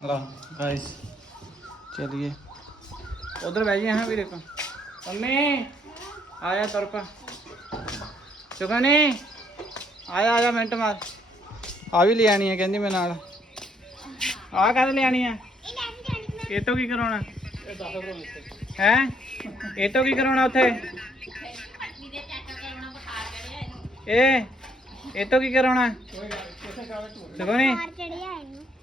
ਲਾ ਗਾਇਸ चलिए उधर बैठिए यहाँ भी देखो मम्मी आया तड़का चुकाने आया आया ਆ ਵੀ ਲਿਆਣੀ ਹੈ ਕਹਿੰਦੀ ਮੈਂ ਨਾਲ। ਆ ਕਾਹਦੇ ਲਿਆਣੀ ਆ? ਇਹ ਤੋਂ ਕੀ ਕਰਾਉਣਾ? ਹੈ? ਇਹ ਤੋਂ ਕੀ ਕਰਾਉਣਾ ਉੱਥੇ? ਇਹ ਇਹ ਤੋਂ ਕੀ ਕਰਾਉਣਾ? ਚੁਕਾਨੇ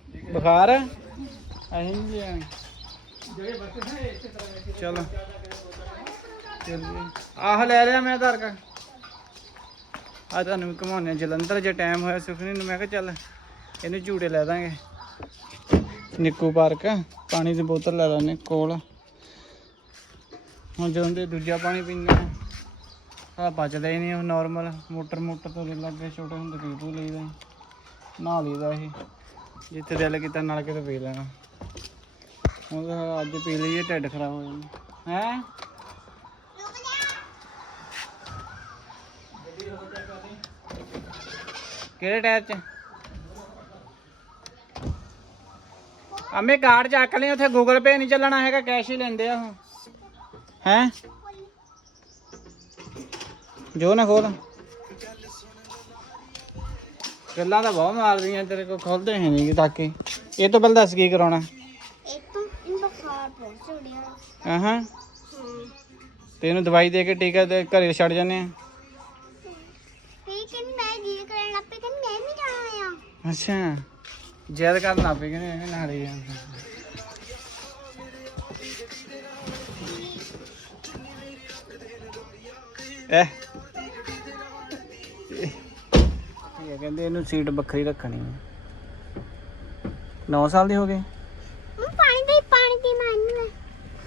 ਬੁਖਾਰ ਅਸੀਂ ਨਹੀਂ ਲਿਆਣੀ ਚਲੋ। ਆਹ ਲੈ ਲਿਆ ਮੈਂ ਆਧਾਰ ਕਾਰਡ। ਆ ਤੁਹਾਨੂੰ ਵੀ ਘੁਮਾਉਂਦੇ ਹਾਂ। ਜਲੰਧਰ ਜੇ ਟਾਈਮ ਹੋਇਆ ਸੁਖਨੀ ਨੂੰ ਮੈਂ ਕਿਹਾ ਚੱਲ ਇਹਨੂੰ ਝੂਟੇ ਲੈ ਦਾਂਗੇ। ਨਿੱਕੂ ਪਾਰਕ ਪਾਣੀ ਦੀ ਬੋਤਲ ਲੈ ਲੈਣੇ ਕੋਲ। ਹੁਣ ਜਦੋਂ ਦੇ ਦੂਜਾ ਪਾਣੀ ਪੀਂਦੇ ਆ ਆ ਬਚਦਾ ਹੀ ਨਹੀਂ ਉਹ ਨਾਰਮਲ ਮੋਟਰ ਮੋਟਰ ਤੋਂ ਲੱਗੇ ਛੋਟੇ ਹੁੰਦੇ ਪੀਪੂ ਲਈਦਾ। ਨਹਾ ਲਈਦਾ ਇਹ। ਜਿੱਥੇ ਦਿਲ ਕੀਤਾ ਨਾਲ ਕਿਤੇ ਪੀ ਲੈਣਾ। ਹੁਣ ਤਾਂ ਅੱਜ ਪੀ ਲਈਏ, ਢਿੱਡ ਖਰਾਬ ਹੋ ਜਾਂਦਾ। ਹੈ? ਕਿਹੜੇ ਟਾਇਰ 'ਚ? ਅੰਮੇ, ਕਾਰਡ ਚੱਕ ਲਈ, ਉੱਥੇ ਗੂਗਲ ਪੇ ਨਹੀਂ ਚੱਲਣਾ ਹੈਗਾ ਕੈਸ਼ ਹੀ ਲੈਂਦੇ ਆ ਉਹ। ਹੈ? ਜੋ ਨਾ ਖੋਲ। ਗੱਲਾਂ ਤਾਂ ਬਹੁਤ ਮਾਰਦੀਆਂ ਤੇਰੇ ਕੋ ਖੋਲਦੇ ਹੈ ਨਹੀਂ ਤਾਕੇ ਇਹ ਤੋਂ ਪਹਿਲਾਂ ਦੱਸ ਕੀ ਕਰਾਉਣਾ? ਹਾਂ ਹਾਂ ਤੇ ਇਹਨੂੰ ਦਵਾਈ ਦੇ ਕੇ ਟੀਕਾ ਦੇ ਘਰੇ ਛੱਡ ਜਾਂਦੇ ਆ? ਅੱਛਾ। ਜੈਦ ਕਰਨ ਲੱਗ ਪਏ ਕਹਿੰਦੇ ਐਵੇਂ ਨਾਲੇ ਜਾਂਦੇ ਐ ਇਹ ਕਹਿੰਦੇ ਇਹਨੂੰ ਸੀਟ ਵੱਖਰੀ ਰੱਖਣੀ ਹੈ 9 ਸਾਲ ਦੇ ਹੋ ਗਏ?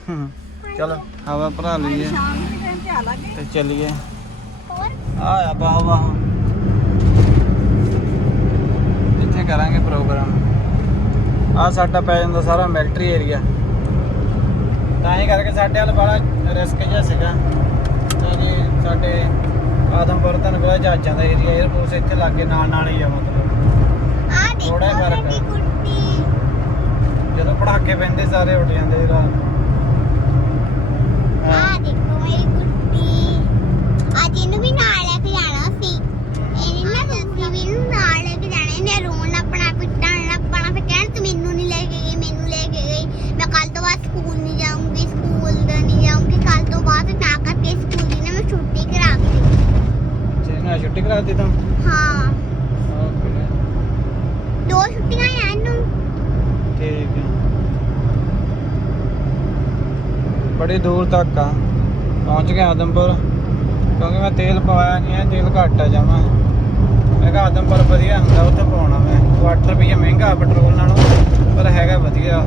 ਹੂੰ ਚਲੋ ਹਵਾ ਭਰਾ ਲਈਏ। ਤੇ ਚੱਲੀਏ। ਆ ਆ ਬਾਹ ਬਾਹ ਇੱਥੇ ਕਰਾਂਗੇ ਪ੍ਰੋਗਰਾਮ। ਆ ਸਾਡਾ ਪੈ ਜਾਂਦਾ ਸਾਰਾ ਮਿਲਟਰੀ ਏਰੀਆ ਤਾਂ ਹੀ ਕਰਕੇ ਸਾਡੇ ਵੱਲ ਬੜਾ ਰਿਸਕ ਜਿਹਾ ਸੀਗਾ। ਤੇ ਜੀ ਸਾਡੇ ਆਦਮਪੁਰ ਤੁਹਾਨੂੰ ਪਤਾ ਜਹਾਜ਼ਾਂ ਦਾ ਏਰੀਆ 에ਅਰਫੋਰਸ ਇੱਥੇ ਲਾਗੇ ਨਾਲ ਨਾਲ ਹੀ ਆ ਮਤਲਬ। ਥੋੜਾ ਹੀ ਫ਼ਰਕ। ਜਦੋਂ ਪੜਾਕੇ ਪੈਂਦੇ ਸਾਰੇ ਉੱਡ ਜਾਂਦੇ ਰਾਤ ਨੂੰ। ਹਾਂ। ਅੱਜ ਇਹਨੂੰ ਵੀ ਨਾਲ ਲੈ ਕੇ ਜਾਣਾ ਸੀ ਇਹਨੇ ਨਾ ਦੂਸਰੀ ਵੀ ਨੂੰ ਨਾਲ ਲੈ ਕੇ ਜਾਣਾ ਇਹਨੇ ਰੋਣ ਆਪਣਾ ਪਿੱਟਣ ਆਪਣਾ ਫਿਰ ਕਹਿਣ ਤੂੰ ਮੈਨੂੰ ਨਹੀਂ ਲੈ ਕੇ ਗਈ ਮੈਨੂੰ ਲੈ ਕੇ ਗਈ ਮੈਂ ਕੱਲ ਤੋਂ ਬਾਅਦ ਸਕੂਲ ਨਹੀਂ ਜਾਊਂਗੀ ਸਕੂਲ ਦਾ ਨਹੀਂ ਜਾਊਂਗੀ ਕੱਲ ਤੋਂ ਬਾਅਦ ਨਾ ਕਰਕੇ ਸਕੂਲ ਦੀ ਨਾ ਮੈਂ ਛੁੱਟੀ ਕਰਾ ਦਿੱਤੀ ਜੇ ਨਾ ਛੁੱਟੀ ਕਰਾ ਦਿੱਤੀ ਤਾਂ ਹਾਂ ਓਕੇ ਦੋ ਛੁੱਟੀਆਂ ਆ ਇਹਨੂੰ ਠੀਕ ਹੈ ਬੜੀ ਦੂਰ ਤੱਕ ਆ। ਪਹੁੰਚ ਗਿਆ ਆਦਮਪੁਰ। ਕਿਉਂਕਿ ਮੈਂ ਤੇਲ ਪਵਾਇਆ ਨਹੀਂ ਹੈ ਤੇਲ ਘੱਟ ਆ ਜਾਵਾਂ ਮੈਂ ਕਿਹਾ ਆਦਮਪੁਰ ਵਧੀਆ ਹੁੰਦਾ ਉੱਥੇ ਪਾਉਣਾ ਮੈਂ। ਉਹ 8 ਰੁਪਏ ਮਹਿੰਗਾ ਪੈਟਰੋਲ ਨਾਲੋਂ ਪਰ ਹੈਗਾ ਵਧੀਆ।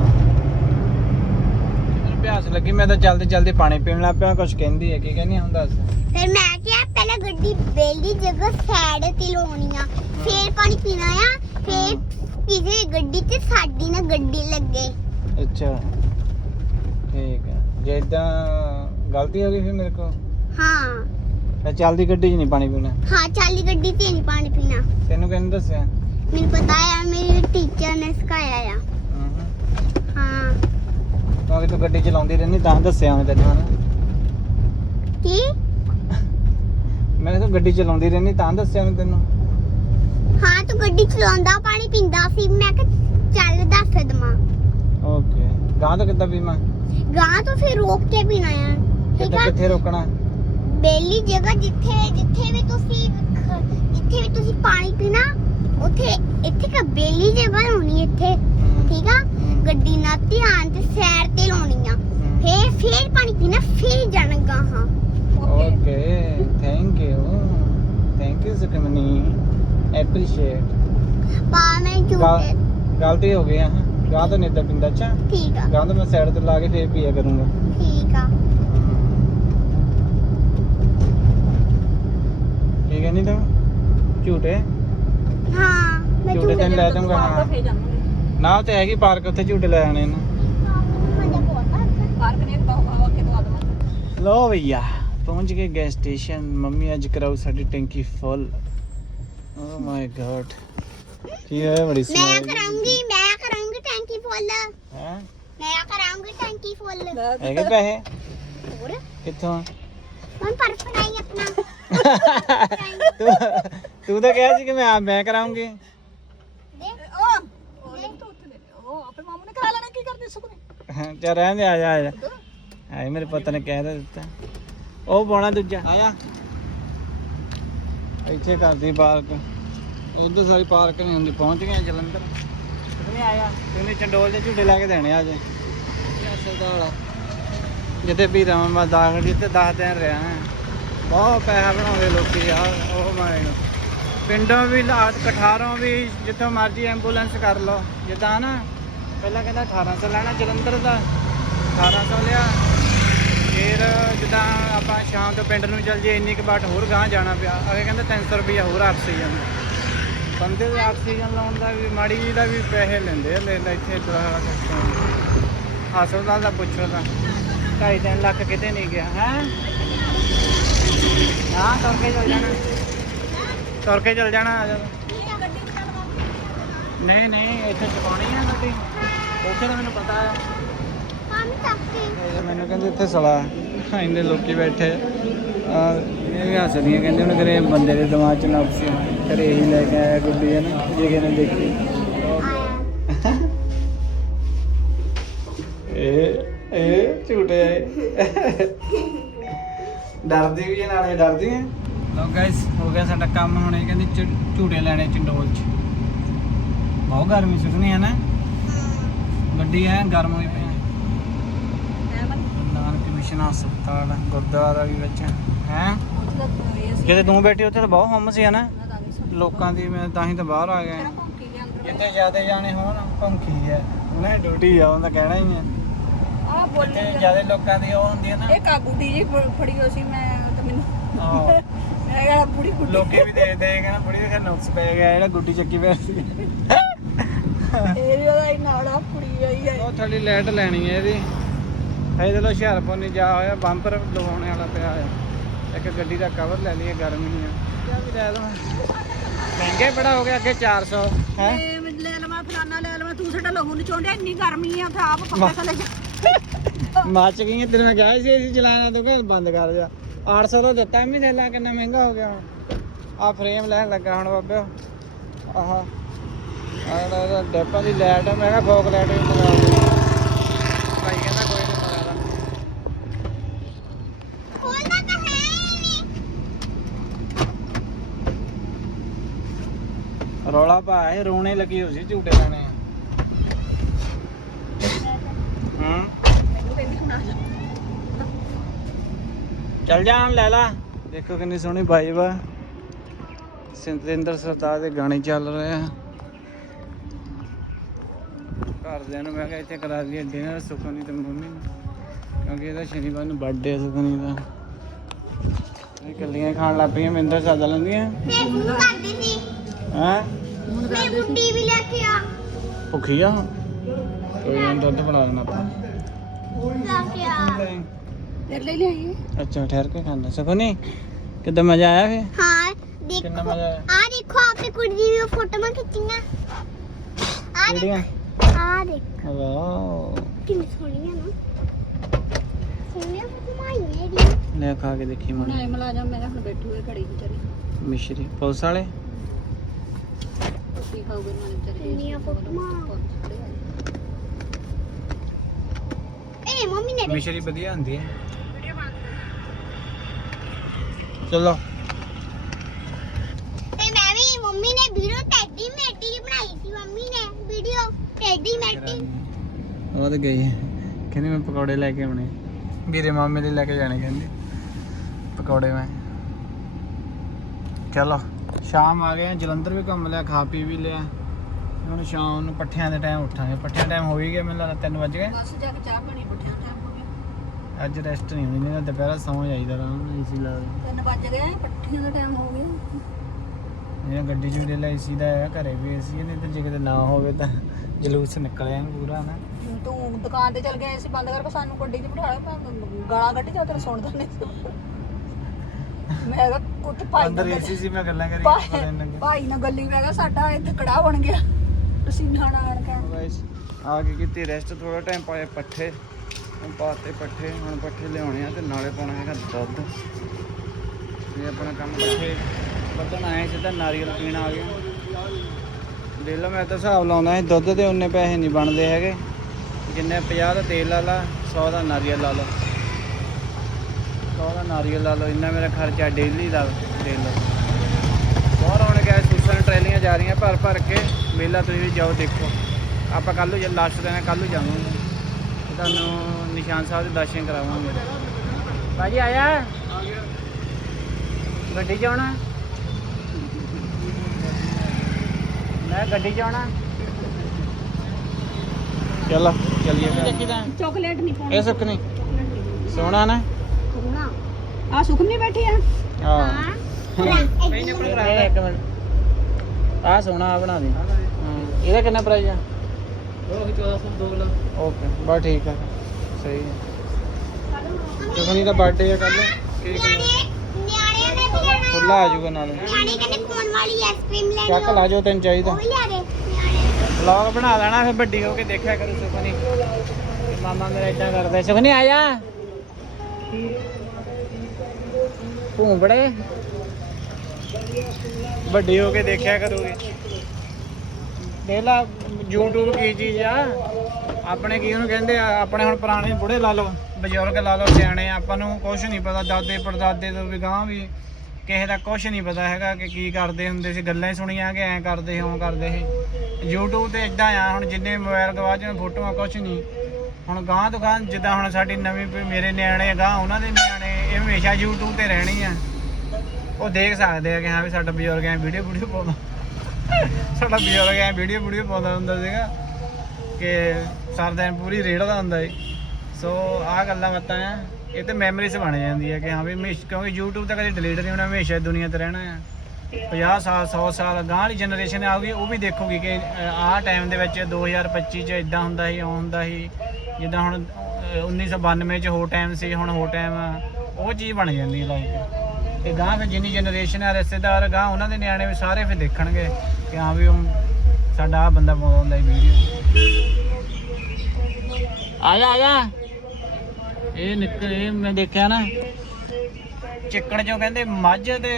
ਪਿਆਸ ਲੱਗੀ ਮੈਂ ਤਾਂ ਜਲਦੀ ਜਲਦੀ ਪਾਣੀ ਪੀਣ ਲੱਗ ਪਿਆ ਕੁਝ ਕਹਿੰਦੀ ਹੈ ਕੀ ਕਹਿੰਦੀ ਹੁੰਦਾ ਫਿਰ ਮੈਂ ਕਿਹਾ ਪਹਿਲਾਂ ਗੱਡੀ ਬੇਲੀ ਜਗ੍ਹਾ ਸਾਈਡ ਤੇ ਲਾਉਣੀ ਆ ਫੇਰ ਪਾਣੀ ਪੀਣਾ ਆ ਫੇਰ ਕਿਸੇ ਗੱਡੀ ਤੇ ਸਾਡੀ ਨਾ ਗੱਡੀ ਲੱਗੇ। ਅੱਛਾ। ਠੀਕ ਹੈ। ਜੇ ਇਦਾਂ ਗਲਤੀ ਹੋ ਗਈ ਫਿਰ ਮੇਰੇ ਕੋਲ? ਹਾਂ। ਮੈਂ ਚੱਲਦੀ ਗੱਡੀ 'ਚ ਨਹੀਂ ਪਾਣੀ ਪੀਣਾ। ਹਾਂ ਚਾਲੀ ਗੱਡੀ ਤੇ ਨਹੀਂ ਪਾਣੀ ਪੀਣਾ। ਤੈਨੂੰ ਕਿਹਨੇ ਦੱਸਿਆ? ਮੈਨੂੰ ਪਤਾ ਆ ਮੇਰੇ ਟੀਚਰ ਨੇ ਸਿਖਾਇਆ ਆ। ਹੂੰ। ਹਾਂ। ਤੂੰ ਗੱਡੀ ਚਲਾਉਂਦੀ ਰਹਿੰਦੀ ਤਾਂ ਦੱਸਿਆ ਮੈਂ ਤੈਨੂੰ ਹਨਾ? ਕੀ? ਮੈਂ ਤੂੰ ਗੱਡੀ ਚਲਾਉਂਦੀ ਰਹਿੰਦੀ ਤਾਂ ਦੱਸਿਆ ਮੈਂ ਤੈਨੂੰ। ਹਾਂ ਤੂੰ ਗੱਡੀ ਚਲਾਉਂਦਾ ਪਾਣੀ ਪੀਂਦਾ ਸੀ ਮੈਂ ਕਿ ਚੱਲ ਦੱਸ ਦਵਾਂ ਓਕੇ ਗਾਂ ਤੋਂ ਕਿੱਦਾਂ ਪੀਵਾਂ? ਗਾਂ ਤੋਂ ਫਿਰ ਰੋਕ ਕੇ ਪੀਣਾ ਆ ਠੀਕ ਆ? ਕਿੱਥੇ ਰੋਕਣਾ? ਬੇਲੀ ਜਗ੍ਹਾ ਜਿੱਥੇ ਜਿੱਥੇ ਵੀ ਤੁਸੀਂ ਜਿੱਥੇ ਵੀ ਤੁਸੀਂ ਪਾਣੀ ਪੀਣਾ ਉੱਥੇ ਇੱਥੇ ਕਾ ਬੇਲੀ ਜਗ੍ਹਾ ਹੋਣੀ ਇੱਥੇ ਠੀਕ ਆ? ਗੱਡੀ ਨਾਲ ਧਿਆਨ ਤੇ ਸਾਈਡ ਤੇ ਲਾਉਣੀ ਆ। ਫੇਰ ਫੇਰ ਪਾਣੀ ਪੀਣਾ ਫੇਰ ਜਾਣਾ ਗਾਹਾਂ okay thank you thank you Sukhmani appreciate ਪਾ ਮੈਂ ਝੂਠੇ ਗਲਤੀ ਹੋ ਗਈ ਹਾਂ ਗਾਂ ਤੋਂ ਏਦਾਂ ਪੀਂਦਾ ਅੱਛਾ? ਠੀਕ ਆ। ਗਾਂ ਤੋਂ ਮੈਂ ਸਾਈਡ ਤੇ ਲਾ ਕੇ ਫੇਰ ਪੀਆ ਕਰੂੰਗਾ। ਠੀਕ ਆ। ਕੀ ਕਹਿੰਦੀ ਤੂੰ? ਝੂਟੇ? ਹਾਂ ਮੈਂ ਝੂਟੇ ਤੈਨੂੰ ਲੈ ਦੂੰਗਾ। ਹਾਂ। ਫੇਰ ਜਾਵਾਂਗੇ ਨਾ ਤੇ ਹੈਗੀ ਪਾਰਕ ਉੱਥੇ ਝੂਟੇ ਲੈ ਆਣੇ ਨੇ। ਪਾਰਕ ਨੇ ਬਾਹਰ ਕੇ ਦਵਾ ਦਵਾਂ ਲੋ ਭਈਆ ਪਹੁੰਚ ਗਏ ਗੈਸ ਸਟੇਸ਼ਨ ਮੰਮੀ ਅੱਜ ਕਰਾਉ ਸਾਡੀ ਟੈਂਕੀ ਫੁੱਲ ਓ ਮਾਈ ਗॉड ਕੀ ਹੈ ਬੜੀ ਮੈਂ smile। ਕਰਾਂਗੀ ਫੁੱਲ। ਹੈ? ਮੈਂ ਕਰਾਂਗੀ ਟੈਂਕੀ ਫੁੱਲ। ਹੈਗੇ ਪੈਸੇ? ਹੋਰ? ਕਿੱਥੋਂ? ਹੁਣ ਪਰ ਫੜਾਈ ਆਪਣਾ। ਤੂੰ ਤੂੰ ਤਾਂ ਕਿਹਾ ਸੀ ਕਿ ਮੈਂ ਮੈਂ ਕਰਾਉਂਗੀ ਦੇ। ਉਹ ਉਹ ਲੈ ਤੂੰ ਉੱਥੇ ਲੈ ਲੈ। ਉਹ ਆਪੇ ਮਾਮੂ ਨੇ ਕਰਾ ਲੈਣਾ ਕੀ ਕਰਦੀ ਸੁਖਨੇ ਚੱਲ ਰਹਿਣ ਦੇ ਆ ਜਾ ਆ ਜਾ। ਆਏ ਮੇਰੇ ਪੁੱਤ ਨੇ ਕਹਿ ਤਾਂ ਦਿੱਤਾ। ਉਹ ਪਾਉਣਾ ਦੂਜਾ। ਆਇਆ। ਇੱਥੇ ਕਰਦੀ ਪਾਰਕ। ਉਧਰ ਸਾਰੀ ਪਾਰਕ ਨਹੀਂ ਹੁੰਦੀ ਪਹੁੰਚ ਗਏ ਜਲੰਧਰ। ਕਿਵੇਂ ਆਇਆ? ਤੂੰ ਚੰਡੋਲ ਦੇ ਝੂਟੇ ਲੈ ਕੇ ਦੇਣੇ ਅੱਜ? ਸਰਦਾਰ ਜਿੱਥੇ ਵੀ ਮੈਂ ਦਾਗ ਜਿੱਥੇ 10 ਦਿਨ ਰਿਹਾ ਹਾਂ। ਬਹੁਤ ਪੈਸਾ ਬਣਾਉਂਦੇ ਲੋਕੀ ਯਾਰ ਉਹ ਮਾਰੇ ਪਿੰਡੋਂ ਵੀ ਲਾਟ ਕਠਾਰੋਂ ਵੀ ਜਿੱਥੋਂ ਮਰਜ਼ੀ ਐਂਬੂਲੈਂਸ ਕਰ ਲਓ। ਜਿੱਦਾਂ ਨਾ ਪਹਿਲਾਂ ਕਹਿੰਦਾ 1800 ਲੈਣਾ ਜਲੰਧਰ ਦਾ। 1800 ਲਿਆ। ਫਿਰ ਜਿੱਦਾਂ ਆਪਾਂ ਸ਼ਾਮ ਤੋਂ ਪਿੰਡ ਨੂੰ ਚੱਲ ਜੇ ਇੰਨੀ ਕੁ ਬਾਟ ਹੋਰ ਗਾਂ ਜਾਣਾ ਪਿਆ। ਅਗੇ ਕਹਿੰਦਾ 300 ਰੁਪਇਆ ਹੋਰ ਆਕਸੀਜਨ ਬੰਦੇ ਦੇ ਆਕਸੀਜਨ ਲਾਉਣ ਦਾ ਵੀ, ਮਾੜੀ ਜੀ ਦਾ ਵੀ ਪੈਸੇ ਲੈਂਦੇ ਆ, ਲੈ ਲੈ ਇੱਥੇ ਬੜਾ ਸਿਸਟਮ ਹਸਪਤਾਲ ਦਾ ਪੁੱਛੋ ਤਾਂ। ਢਾਈ ਤਿੰਨ ਲੱਖ ਕਿਤੇ ਨਹੀਂ ਗਿਆ, ਹੈ? ਹਾਂ ਤੁਰ ਕੇ ਚੱਲ ਜਾਣਾ। ਤੁਰ ਕੇ ਚੱਲ ਜਾਣਾ ਆ ਜਾ। ਨਹੀਂ ਨਹੀਂ, ਇੱਥੇ ਚੁਕਾਉਣੀ ਆ ਗੱਡੀ। ਉੱਥੇ ਤਾਂ ਮੈਨੂੰ ਪਤਾ ਹੈ ਮੈਨੂੰ ਕਹਿੰਦੇ ਇੱਥੇ ਸਲਾ। ਇੰਨੇ ਲੋਕੀ ਬੈਠੇ। ਆ, ਇਹ ਹੱਸਦੀਆਂ, ਕਹਿੰਦੇ ਹੁਣ ਕਰੇ ਬੰਦੇ ਦੇ ਦਿਮਾਗ 'ਚ ਨੁਕਸ ਆ ਕਰੇ ਇਹੀ ਲੈ ਕੇ ਆਇਆ ਗੁੱਡੀ ਹੈ ਨਾ ਜੇ ਕਿਸੇ ਨੇ ਦੇਖੀ। ਇਹ ਇਹ ਝੂਟੇ ਡਰਦੀ ਵੀ ਹੈ ਨਾਲੇ ਡਰਦੀ ਹੈ? ਲੋ ਗਾਇਸ ਹੋ ਗਿਆ ਸਾਡਾ ਕੰਮ ਹੁਣ ਇਹ ਕਹਿੰਦੇ ਝੂਟੇ ਲੈਣੇ ਚੰਡੋਲ 'ਚ। ਬਹੁਤ ਗਰਮੀ ਸੁਣੀ ਹੈ ਨਾ? ਗੱਡੀ ਐ ਗਰਮ ਹੋਈ ਪਈ ਹੈ। ਨਾਨਕ ਮਿਸ਼ਨ ਹਸਪਤਾਲ ਗੁਰਦੁਆਰਾ ਵੀ ਵਿੱਚ ਹੈ? ਜਦੋਂ ਤੂੰ ਬੈਠੀ ਉੱਥੇ ਤਾਂ ਬਹੁਤ ਹਮ ਸੀ ਨਾ? ਲੋਕਾਂ ਦੀ ਮੈਂ ਤਾਂ ਹੀ ਤਾਂ ਬਾਹਰ ਆ ਗਿਆ। ਭੌਂਕੀ ਜਿੱਥੇ ਜ਼ਿਆਦਾ ਜਾਣੇ ਹੋਣ ਭੰਖੀ ਹੈ ਉਹਨੇ ਡਿਊਟੀ ਆ ਉਹਦਾ ਕਹਿਣਾ ਹੀ ਹੈ ਆ ਬੋਲੀ ਜਿੱਥੇ ਜ਼ਿਆਦਾ ਲੋਕਾਂ ਦੀ ਉਹ ਹੁੰਦੀ ਹੈ ਨਾ। ਇਹ ਕਾਗੂਡੀ ਜੀ ਫੜੀ ਹੋਈ ਸੀ ਮੈਂ ਤਾਂ ਮੈਨੂੰ। ਆਹੋ। ਮੈਂ ਕਿਹਾ ਬੁੜੀ ਗੁੱਡੀ ਲੋਕੀ ਵੀ ਦੇਖਦੇ ਆ ਕਹਿੰਦਾ ਬੜੀ ਦਾ ਨੁਕਸ ਪੈ ਗਿਆ ਜਿਹੜਾ ਗੁੱਡੀ ਚੱਕੀ ਪੈ ਸੀ ਇਹ ਵੀ ਉਹਦਾ ਇੰਨਾ ਬੜਾ ਕੁੜੀ ਆਈ ਹੈ ਉਹ ਥੱਲੇ ਲਾਈਟ ਲੈਣੀ ਹੈ ਇਹਦੀ। ਹਜੇ ਤਾਂ ਹੁਸ਼ਿਆਰਪੁਰ ਨਹੀਂ ਜਾ ਹੋਇਆ ਬੰਪਰ ਲਵਾਉਣੇ ਵਾਲਾ ਪਿਆ ਆ ਇੱਕ ਗੱਡੀ ਦਾ ਕਵਰ ਲੈ ਲਈਏ ਗਰਮੀ ਆ। ਕਿਆ ਵੀ ਲੈ ਲਵਾਂ ਮਹਿੰਗੇ ਬੜਾ ਹੋ ਗਿਆ ਅੱਗੇ 400 ਹੈ? ਤੇ ਮੈਂ ਲੈ ਲਵਾਂ ਫਲਾਨਾ ਲੈ ਲਵਾਂ ਤੂੰ ਸਾਡਾ ਲਹੂ ਨਹੀਂ ਚੋਂਡਿਆ ਇੰਨੀ ਗਰਮੀ ਆ ਉੱਥੇ ਆਪ ਪੱਕੇ ਥੱਲੇ ਮੱਚ ਗਈਆਂ ਤੈਨੂੰ ਮੈਂ ਕਿਹਾ ਸੀ ਏਸੀ ਚਲਾਣਾ ਤੂੰ ਕਿ ਬੰਦ ਕਰ ਜਾ? 800 ਦਾ ਦਿੱਤਾ ਵੀ ਲੈ ਲਾ ਕਿੰਨਾ ਮਹਿੰਗਾ ਹੋ ਗਿਆ। ਹੁਣ ਆ ਫਰੇਮ ਲੈਣ ਲੱਗਾ ਹੁਣ ਬਾਬੇ। ਆਹ। ਆਹ ਡੈਪਾਂ ਦੀ ਲਾਈਟ ਮੈਂ ਕਿਹਾ ਫੋਕ ਲਾਈਟ ਵੀ ਮੰਗਾ ਦੇ ਭਾਈ ਕਹਿੰਦਾ ਕੋਈ ਨਹੀਂ ਮੰਗਾ ਲਾ ਖੋਲਦਾ ਤਾਂ ਹੈ ਹੀ ਨਹੀਂ ਰੌਲਾ ਭਾਏ ਰੋਣੇ ਲੱਗੀ ਹੋਈ ਸੀ ਝੂਟੇ ਲੈਣੇ। ਹੂੰ। ਚੱਲ ਜਾ ਹੁਣ ਲੈ ਲਾ। ਦੇਖੋ ਕਿੰਨੀ ਸੋਹਣੀ ਵਾਈਬ ਆ। ਸਿੰਤਿੰਦਰ ਸਰਤਾਜ ਦੇ ਗਾਣੇ ਚੱਲ ਰਹੇ ਆ। ਘਰਦਿਆਂ ਨੂੰ ਮੈਂ ਕਿਹਾ ਇੱਥੇ ਕਰਾ ਦਈਏ ਡਿਨਰ ਸੁਖਨੀ ਤੇ ਮੰਮੀ ਨੂੰ। ਕਿਉਂਕਿ ਇਹਦਾ ਸ਼ਨੀਵਾਰ ਨੂੰ ਬਰਥਡੇ ਸੁਖਨੀ ਦਾ ਇਹ ਇਕੱਲੀਆਂ ਹੀ ਖਾਣ ਲੱਗ ਪਈਆਂ ਮਿੰਦਰ ਸਾਦਾ ਲੈਂਦੀਆਂ। ਮੈਂ ਹੈਂ ਵੀ ਲੈ ਕੇ ਆ। ਭੁੱਖੀ ਆ? ਹੁਣ? ਕੋਈ ਨਾ ਦੁੱਧ ਬਣਾ ਲੈਣਾ ਆਪਾਂ। ਲੈ ਕੇ ਆ। ਤੇਰੇ ਲਈ ਲਿਆਈ ਅੱਛਾ ਠਹਿਰ ਕੇ ਖਾਣਾ ਸੁਖਨੀ ਕਿੱਦਾਂ ਮਜ਼ਾ ਆਇਆ ਫੇ ਹਾਂ ਕਿੰਨਾ ਦੇਖੋ ਮਜ਼ਾ ਆਇਆ? ਆ ਦੇਖੋ ਆਪੇ ਕੁੜੀ ਦੀ ਵੀ ਫੋਟੋਆਂ ਖਿੱਚੀਆਂ। ਆ ਦੇਖ ਕਿਹੜੀਆਂ? ਆ ਦੇਖ। ਵਾਓ। ਕਿੰਨੀ ਸੋਹਣੀਆਂ ਨਾ। ਸੋਹਣੀਆਂ ਫੋਟੋਆਂ ਆਈਆਂ ਇਹਦੀਆਂ ਲੈ ਖਾ ਕੇ ਦੇਖੀ ਮਨ ਬਣਾਏ ਮਲਾਜਮ ਮੈਂ ਕਿਹਾ ਹੁਣ ਬੈਠੂ ਹੋਏ ਘੜੀ ਵਿਚਾਰੀ ਮਿਸ਼ਰੀ। ਪੁਲਿਸ ਵਾਲੇ? ਰੋਟੀ ਖਾਊਗੇ ਨਾਲੇ ਵਿਚਾਰੇ ਇੰਨੀਆਂ ਫੋਟੋਆਂ। ਏ ਮੰਮੀ ਨੇ ਮਿਸ਼ਰੀ ਵਧੀਆ ਹੁੰਦੀ ਹੈ। ਚਲੋ। ਤੇ ਮੈਂ ਵੀ ਮੰਮੀ ਨੇ ਵੀਡੀਓ ਟੈਡੀ ਮੈਡੀ ਬਣਾਈ ਸੀ ਮੰਮੀ ਨੇ ਵੀਡੀਓ ਟੈਡੀ ਮੈਡੀ ਉਹ ਤਾਂ ਗਈ ਕਹਿੰਦੀ ਮੈਂ ਪਕੌੜੇ ਲੈ ਕੇ ਆਉਣੇ। ਵੀਰੇ ਮਾਮੇ ਦੇ ਲੈ ਕੇ ਜਾਣੇ ਕਹਿੰਦੀ। ਪਕੌੜੇ ਮੈਂ। ਚਲੋ। ਸ਼ਾਮ ਆ ਗਏ ਆ, ਜਲੰਧਰ ਵੀ ਘੁੰਮ ਲਿਆ ਖਾ ਪੀ ਵੀ ਲਿਆ। ਹੁਣ ਸ਼ਾਮ ਨੂੰ ਪੱਠਿਆਂ ਦੇ ਟਾਈਮ ਉੱਠਾਂਗੇ। ਪੱਠਿਆਂ ਟਾਈਮ ਹੋ ਹੀ ਗਿਆ ਮੈਨੂੰ ਲੱਗਦਾ 3 ਵਜ ਗਏ। ਬਸ ਜਾ ਕੇ ਚਾਹ ਪਾਣੀ ਪੁੱਠਿਆ ਟਾਈਮ ਹੋ ਗਿਆ ਅੱਜ ਰੈਸਟ ਨਹੀਂ ਹੋਣੀ ਨਹੀਂ ਤਾਂ ਦੁਪਹਿਰਾ ਸੌਂ ਜਾਈਦਾ ਆਰਾਮ ਨਾਲ ਏਸੀ ਲਾ ਦੇ ਤਿੰਨ ਵੱਜ ਗਏ ਪੱਠੀਆਂ ਦਾ ਟਾਈਮ ਹੋ ਗਿਆ। ਇਹ ਗੱਡੀ 'ਚ ਵੀ ਲੈ ਏਸੀ ਦਾ ਘਰੇ ਵੀ ਏਸੀ ਹੈ ਨਹੀਂ ਤਾਂ ਜੇ ਕਿਤੇ ਨਾ ਹੋਵੇ ਤਾਂ ਜਲੂਸ ਨਿਕਲਿਆ ਨੂੰ ਪੂਰਾ ਨਾ ਤੂੰ ਦੁਕਾਨ ਤੇ ਚਲ ਗਿਆ ਸੀ ਬੰਦ ਕਰਕੇ ਸਾਨੂੰ ਗੱਡੀ 'ਚ ਬਿਠਾ ਲਿਆ ਗਾਲਾਂ ਕੱਢੀ ਜਾ ਤੇਰਾ ਸੁਣਦਾ ਨਹੀਂ। ਮੈਂ ਕਿਹਾ ਕੁੱਤ ਭਾਈ ਅੰਦਰ ਨਾਲ ਏਸੀ ਸੀ ਮੈਂ ਗੱਲਾਂ ਕਰੀ ਪਤਾ ਭਾਈ ਨਹੀਂ ਲੱਗਿਆ। ਭਾਈ ਨਾਲ ਗੱਲੀ ਮੈਂ ਕਿਹਾ ਸਾਡਾ ਇੱਥੇ ਕੜਾ ਬਣ ਗਿਆ। ਪਸੀਨਾ ਆਣ ਕੇ। ਗਾਇਸ ਆ ਕੇ ਕੀਤੀ ਰੈਸਟ ਥੋੜਾ ਟਾਈਮ ਪਾਏ ਪੱਠੇ। ਹੁਣ ਪਾਤੇ ਪੱਠੇ ਹੁਣ ਪੱਠੇ ਲਿਆਉਣੇ ਆ ਤੇ ਨਾਲੇ ਪਾਉਣਾ ਹੈਗਾ ਦੁੱਧ। ਇਹ ਆਪਣਾ ਕੰਮ ਪੱਠੇ ਬੱਦਨ ਆਏ ਸਿੱਧਾ ਨਾਰੀਅਲ ਪੀਣ ਆ ਗਿਆ ਦੇ ਲਓ ਮੈਂ ਤਾਂ ਹਿਸਾਬ ਲਾਉਂਦਾ ਸੀ ਦੁੱਧ ਦੇ ਉਨੇ ਪੈਸੇ ਨਹੀਂ ਬਣਦੇ ਹੈਗੇ। ਜਿੰਨੇ 50 ਦਾ ਤੇਲ ਲਾ ਲਾ 100 ਦਾ ਨਾਰੀਅਲ ਲਾ ਲਓ 100 ਦਾ ਨਾਰੀਅਲ ਲਾ ਲਓ ਇੰਨਾ ਮੇਰਾ ਖਰਚਾ ਡੇਲੀ ਦਾ ਦੇ ਲਓ। ਬਹੁਤ ਹੁਣ ਗਿਆ ਸੂਸਨ ਟਰੈਲੀਆਂ ਜਾ ਰਹੀਆਂ ਭਰ ਭਰ ਕੇ ਮੇਲਾ ਤੁਸੀਂ ਵੀ ਜਾਓ ਦੇਖੋ। ਆਪਾਂ ਕੱਲ ਨੂੰ ਜੇ ਲਾਸਟ ਦਿਨ ਕੱਲ ਨੂੰ ਜਾਵਾਂਗੇ। ਤੁਹਾਨੂੰ ਨਿਸ਼ਾਨ ਸਾਹਿਬ ਦੇ ਦਰਸ਼ਨ ਕਰਾਵਾਂਗੇ। ਭਾਜੀ ਆਇਆ? ਗੱਡੀ 'ਚ ਆਉਣਾ? ਮੈਂ ਗੱਡੀ 'ਚ ਆਉਣਾ? ਚਲੋ ਚੱਲੀਏ ਚਾਕਲੇਟ ਨਹੀਂ ਪਾਉਣੀ। ਇਹ ਸੁੱਕ ਨਹੀਂ ਸੋਹਣਾ ਨਾ? ਆ ਸੁਖਮ ਨਹੀਂ ਬੈਠੀ ਆ। ਹਾਂ। ਹਾਂ ਇਹ ਇੱਕ ਮਿੰਟ। ਆ ਸੋਹਣਾ ਆ ਬਣਾ ਦੇ। ਹਾਂ। ਇਹਦਾ ਕਿੰਨਾ ਪ੍ਰਾਈਸ ਆ? ਉਹ 1402 ਕਿਲੋ। ਓਕੇ ਬਸ ਠੀਕ ਆ। ਸਹੀ ਹੈ ਦਾ ਬਰਥਡੇ ਆ। ਕੱਲ ਕੇਕ ਨਿਆਣਿਆਂ ਨੇ ਵੀ ਲੈਣਾ ਖੁੱਲਾ ਆ ਜਾਊਗਾ ਨਾਲੇ। ਨਿਆਣੇ ਕਹਿੰਦੇ ਕੋਨ ਵਾਲੀ ਆਈਸਕ੍ਰੀਮ ਲੈਣੀ ਚੱਕ ਲਾ ਜੋ ਤੈਨੂੰ ਚਾਹੀਦਾ। ਉਹ ਲਿਆ ਦੇ ਨਿਆਣੇ ਵਲੌਗ ਬਣਾ ਲੈਣਾ ਫਿਰ ਵੱਡੀ ਹੋ ਕੇ ਦੇਖਿਆ ਕਰੂ ਸੁਖਨੀ ਮਾਮਾ ਮੇਰਾ ਇਦਾਂ ਕਰਦਾ। ਸੁਖਨੀ ਆ ਜਾ। ਭੂੰਬੜੇ। ਵੱਡੀ ਹੋ ਕੇ ਦੇਖਿਆ ਕਰੂਗੀ। ਦੇਖ ਲਾ YouTube ਕੀ ਚੀਜ਼ ਆ? ਆਪਣੇ ਕੀ ਉਹਨੂੰ ਕਹਿੰਦੇ ਆ ਆਪਣੇ ਹੁਣ ਪੁਰਾਣੇ ਬੁੜੇ ਲਾ ਲਓ ਬਜ਼ੁਰਗ ਲਾ ਲਓ ਸਿਆਣੇ ਆਪਾਂ ਨੂੰ ਕੁਝ ਨਹੀਂ ਪਤਾ ਦਾਦੇ ਪੜਦਾਦੇ ਤੋਂ ਵੀ ਗਾਂ ਵੀ ਕਿਸੇ ਦਾ ਕੁਝ ਨਹੀਂ ਪਤਾ ਹੈਗਾ ਕਿ ਕੀ ਕਰਦੇ ਹੁੰਦੇ ਸੀ ਗੱਲਾਂ ਹੀ ਸੁਣੀਆਂ ਕਿ ਐਂ ਕਰਦੇ ਉਹ ਕਰਦੇ ਸੀ। YouTube ਤੇ ਇਦਾਂ ਆ ਹੁਣ ਜਿੰਨੇ ਮੋਬਾਈਲ ਗਵਾਚ ਫੋਟੋਆਂ ਕੁਝ ਨਹੀਂ। ਹੁਣ ਗਾਂ ਤੋਂ ਗਾਂ ਜਿੱਦਾਂ ਹੁਣ ਸਾਡੀ ਨਵੀਂ ਮੇਰੇ ਨਿਆਣੇ ਗਾਂ ਉਹਨਾਂ ਦੇ ਨਿਆਣੇ ਇਹ ਹਮੇਸ਼ਾ YouTube ਤੇ ਰਹਿਣੀ ਆ। ਉਹ ਦੇਖ ਸਕਦੇ ਆ ਕਿ ਹਾਂ ਵੀ ਸਾਡਾ ਬਜ਼ੁਰਗ ਐ ਵੀਡੀਓ ਵੀਡੀਓ ਪਾਉਂਦਾ। ਸਾਡਾ ਬਜ਼ੁਰਗ ਐ ਵੀਡੀਓ ਵੀਡੀਓ ਪਾਉਂਦਾ ਹੁੰਦਾ ਸੀਗਾ ਕਿ ਸਾਰਾ ਪੂਰੀ ਰੇੜਦਾ ਹੁੰਦਾ ਏ ਸੋ ਆਹ ਗੱਲਾਂ ਬਾਤਾਂ ਆ ਇਹ ਤੇ ਮੈਮਰੀਜ਼ ਬਣ ਜਾਂਦੀ ਹੈ ਕਿ ਹਾਂ ਵੀ ਹਮੇਸ਼ਾ ਕਿਉਂਕਿ YouTube ਤਾਂ ਕਦੇ ਡਿਲੀਟ ਨਹੀਂ ਹੋਣਾ ਹਮੇਸ਼ਾ ਦੁਨੀਆ ਤੇ ਰਹਿਣਾ ਆ। 50 ਸਾਲ 100 ਸਾਲ ਗਾਂ ਵਾਲੀ ਜਨਰੇਸ਼ਨ ਆਊਗੀ ਉਹ ਵੀ ਦੇਖੂਗੀ ਕਿ ਆਹ ਟਾਈਮ ਦੇ ਵਿੱਚ 2025 ਚ ਇਦਾਂ ਹੁੰਦਾ ਸੀ ਉਹ ਹੁੰਦਾ ਸੀ। ਜਿੱਦਾਂ ਹੁਣ ਅ, 1992 ਚ ਹੋ ਟਾਈਮ ਸੀ ਹੁਣ ਹੋ ਟਾਈਮ ਆ। ਉਹ ਚੀਜ਼ ਬਣ ਜਾਂਦੀ ਹੈ ਲਾਈਕ ਤੇ ਗਾਂ ਫਿਰ ਜਿੰਨੀ ਜਨਰੇਸ਼ਨ ਆ ਰਿਸ਼ਤੇਦਾਰ ਗਾਂ ਉਹਨਾਂ ਦੇ ਨਿਆਣੇ ਵੀ ਸਾਰੇ ਫਿਰ ਦੇਖਣਗੇ ਕਿ ਹਾਂ ਵੀ ਉਹ ਸਾਡਾ ਆ ਬੰਦਾ ਪਾਉਂਦਾ ਹੁੰਦਾ ਵੀਡੀਓ ਆ ਜਾ ਆ ਜਾ। ਇਹ ਨਿਕਲ ਇਹ ਮੈਂ ਦੇਖਿਆ ਨਾ ਚਿੱਕੜ ਚੋਂ ਕਹਿੰਦੇ ਮੱਝ ਤੇ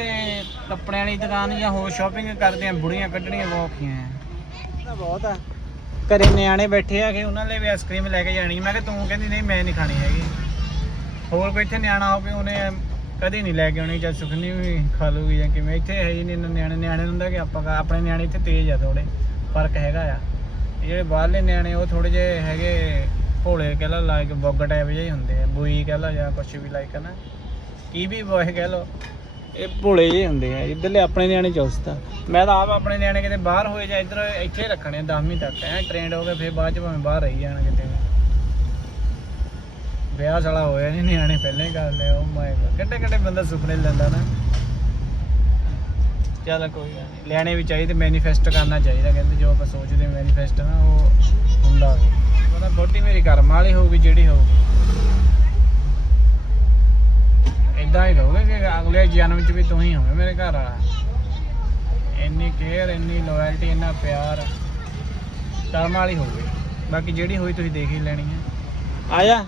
ਕੱਪੜਿਆਂ ਵਾਲੀ ਦੁਕਾਨ ਜਾਂ ਹੋਰ ਸ਼ਾਪਿੰਗ ਕਰਦੇ ਆ ਬੁੜੀਆਂ ਕੱਢਣੀਆਂ ਬਹੁਤ ਬਹੁਤ ਆ। ਘਰੇ ਨਿਆਣੇ ਬੈਠੇ ਆ ਕਿ ਉਹਨਾਂ ਲਈ ਵੀ ਆਈਸਕ੍ਰੀਮ ਲੈ ਕੇ ਜਾਣੀ ਮੈਂ ਕਿ ਤੂੰ ਕਹਿੰਦੀ ਨਹੀਂ ਮੈਂ ਨਹੀਂ ਖਾਣੀ ਹੈਗੀ। ਹੋਰ ਕੋਈ ਇੱਥੇ ਨਿਆਣਾ ਹੋਵੇ, ਉਹਨੇ ਕਦੇ ਨਹੀਂ ਲੈ ਕੇ ਆਉਣੀ ਜਾਂ ਸੁਖਨੀ ਵੀ ਖਾ ਲੂਗੀ ਜਾਂ ਕਿਵੇਂ। ਇੱਥੇ ਹੈ ਹੀ ਨਹੀਂ ਇੰਨੇ ਨਿਆਣੇ ਨਿਆਣੇ ਨੂੰ ਹੁੰਦਾ ਕਿ ਆਪਾਂ ਆਪਣੇ ਨਿਆਣੇ ਇੱਥੇ ਤੇਜ਼ ਆ ਥੋੜੇ ਫ਼ਰਕ ਹੈਗਾ ਆ। ਜਿਹੜੇ ਬਾਹਰਲੇ ਨਿਆਣੇ ਉਹ ਥੋੜੇ ਜਿਹੇ ਹੈਗੇ, ਭੋਲੇ ਕਹਿ ਲਾ ਲਾਈਕ ਬੁੱਗ ਟਾਈਪ ਜਿਹੇ ਹੀ ਹੁੰਦੇ ਆ, ਬੂਈ ਕਹਿ ਲਾ ਜਾਂ ਕੁਛ ਵੀ ਲਾਈਕ ਨਾ ਕੀ ਵੀ ਬੋਏ ਕਹਿ ਲੋ ਇਹ ਭੋਲੇ ਜਿਹੇ ਹੁੰਦੇ ਆ, ਇੱਧਰਲੇ ਆਪਣੇ ਨਿਆਣੇ ਚੁਸਤਾ ਮੈਂ ਤਾਂ ਆਪ ਆਪਣੇ ਨਿਆਣੇ ਕਿਤੇ ਬਾਹਰ ਹੋਏ ਜਾਂ ਇੱਧਰ ਇੱਥੇ ਹੀ ਰੱਖਣੇ 10ਵੀਂ ਤੱਕ, ਐ ਟ੍ਰੇਨਡ ਹੋ ਕੇ ਫਿਰ ਬਾਅਦ ਚ ਭਾਵੇਂ ਬਾਹਰ ਰਹੀ ਜਾਣ ਕਿਤੇ। ਵੀ। ਵਿਆਹ ਸਾਲਾ ਹੋਇਆ ਨਹੀਂ ਨਿਆਣੇ ਪਹਿਲਾਂ ਹੀ ਕਰ ਲਿਆ ਉਹ oh ਮਾਈ ਗॉड ਕਿੱਡੇ ਕਿੱਡੇ ਬੰਦਾ ਸੁਪਨੇ ਲੈਂਦਾ ਨਾ। ਚੱਲ ਕੋਈ ਗੱਲ ਨਹੀਂ ਲੈਣੇ ਵੀ ਚਾਹੀਦੇ ਮੈਨੀਫੈਸਟ ਕਰਨਾ ਚਾਹੀਦਾ, ਕਹਿੰਦੇ ਜੋ ਆਪਾਂ ਸੋਚਦੇ ਮੈਨੀਫੈਸਟ ਨਾ, ਉਹ ਹੁੰਦਾ ਉਹਦਾ ਬੋਟੀ ਮੇਰੀ ਕਰਮ ਵਾਲੀ ਹੋਊਗੀ, ਜਿਹੜੀ ਹੋਊਗੀ। ਇਦਾਂ ਹੀ ਰਹੋਗੇ ਕਿ ਅਗਲੇ ਜਨਮ ਚ ਵੀ ਤੂੰ ਹੀ ਹੋਵੇਂ ਮੇਰੇ ਘਰ ਵਾਲਾ। ਇੰਨੀ ਕੇਅਰ ਇੰਨੀ ਲੋਇਲਟੀ ਇੰਨਾ ਪਿਆਰ ਕਰਮ ਵਾਲੀ ਹੋਊਗੀ। ਬਾਕੀ ਜਿਹੜੀ ਹੋਈ ਤੁਸੀਂ ਦੇਖ ਹੀ ਲੈਣੀ ਹੈ ਆਇਆ?